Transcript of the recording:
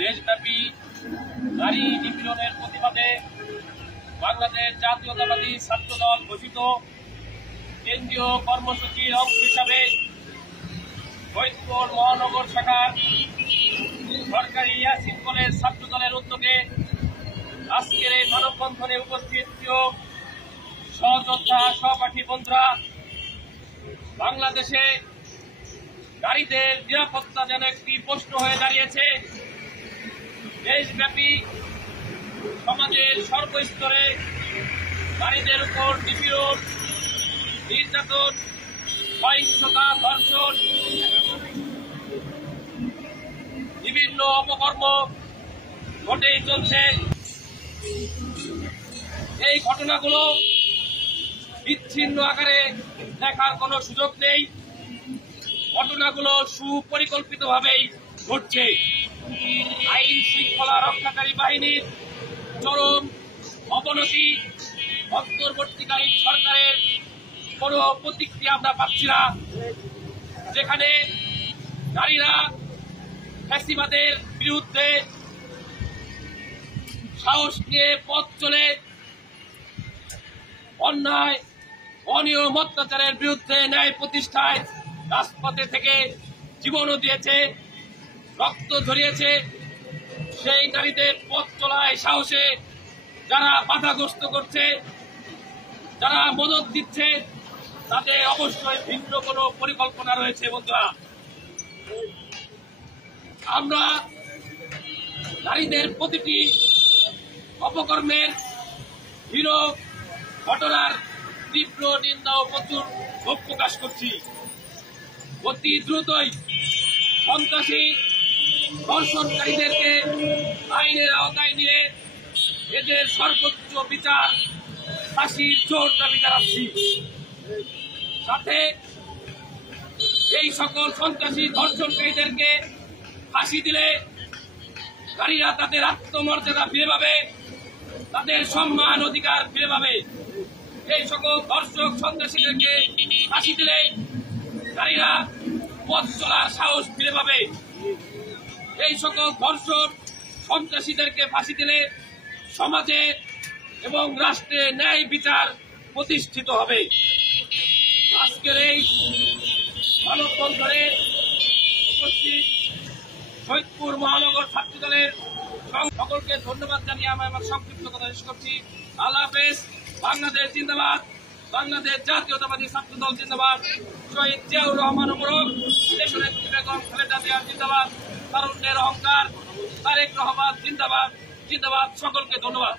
দেশব্যাপী নারী নিপীড়নের প্রতিবাদে বাংলাদেশ জাতীয়তাবাদী ছাত্রদল ঘোষিত কেন্দ্রীয় কর্মসূচির অংশ হিসাবে ফরিদপুর মহানগর শাখার সরকারি ইয়াসিন কলেজ ছাত্রদলের উদ্যোগে আজকের এই মানববন্ধনে উপস্থিত সহযোদ্ধা সহপাঠী বন্ধুরা, বাংলাদেশে নারীদের নিরাপত্তা যেন একটি প্রশ্ন হয়ে দাঁড়িয়েছে। দেশব্যাপী সমাজের সর্বস্তরে নারীদের উপর নিপীড়ন, নির্যাতন, সহিংসতা, ধর্ষণ, বিভিন্ন অপকর্ম ঘটেই চলছে। এই ঘটনাগুলো বিচ্ছিন্ন আকারে দেখার কোনো সুযোগ নেই। ঘটনাগুলো সুপরিকল্পিতভাবেই ঘটছে। আইন শৃঙ্খলা রক্ষাকারী বাহিনীর চরম অবনতি, অন্তর্বর্তীকালীন সরকারের কোনো প্রতিক্রিয়া আমরা পাচ্ছি না। যেখানে নারীরা ফ্যাসিবাদের বিরুদ্ধে সাহস নিয়ে পথ চলে অন্যায়, অনিয়ম, অত্যাচারের বিরুদ্ধে ন্যায় প্রতিষ্ঠায় রাজপথে থেকে জীবনও দিয়েছে, রক্ত ঝরিয়েছে। সেই নারীদের পথ চলায় সাহসে যারা বাধাগ্রস্ত করছে, যারা মদত দিচ্ছে, তাদের অবশ্যই ভিন্ন কোনো পরিকল্পনা রয়েছে। বন্ধুরা, আমরা নারীদের প্রতিটি অপকর্মের হীন ঘটনার তীব্র নিন্দা ও প্রচুর ক্ষোভ প্রকাশ করছি। অতি দ্রুতই সন্ত্রাসী ধর্ষণকারীদেরকে আইনের আওতায় নিয়ে এদের সর্বোচ্চ বিচার, ফাঁসির জোর দাবি জানাচ্ছি। সাথে এই সকল সন্ত্রাসী ধর্ষণকারীদেরকে ফাঁসি দিলে নারীরা তাদের আত্মমর্যাদা ফিরে পাবে, তাদের সম্মান অধিকার ফিরে পাবে। এই সকল ধর্ষক সন্ত্রাসীদেরকে ফাঁসি দিলে নারীরা পথ চলার সাহস ফিরে পাবে। এই সকল ধর্ষক সন্ত্রাসীদেরকে ফাঁসি দিলে সমাজে এবং রাষ্ট্রে ন্যায় বিচার প্রতিষ্ঠিত হবে। আজকের এই মানববন্ধনে উপস্থিত ফরিদপুর মহানগর ছাত্রদলের সকলকে ধন্যবাদ জানিয়ে আমি আমার সংক্ষিপ্ত কথা শেষ করছি। আল্লাহ হাফেজ। বাংলাদেশ জিন্দাবাদ, বাংলাদেশ জাতীয়তাবাদী ছাত্রদল জিন্দাবাদ, শহীদ জিয়াউর রহমান ওমর, দেশনেত্রী বেগম খালেদা জিয়া জিন্দাবাদ, তারুণ্যের অহংকার তারেক রহমান জিন্দাবাদ, জিন্দাবাদ। সকলকে ধন্যবাদ।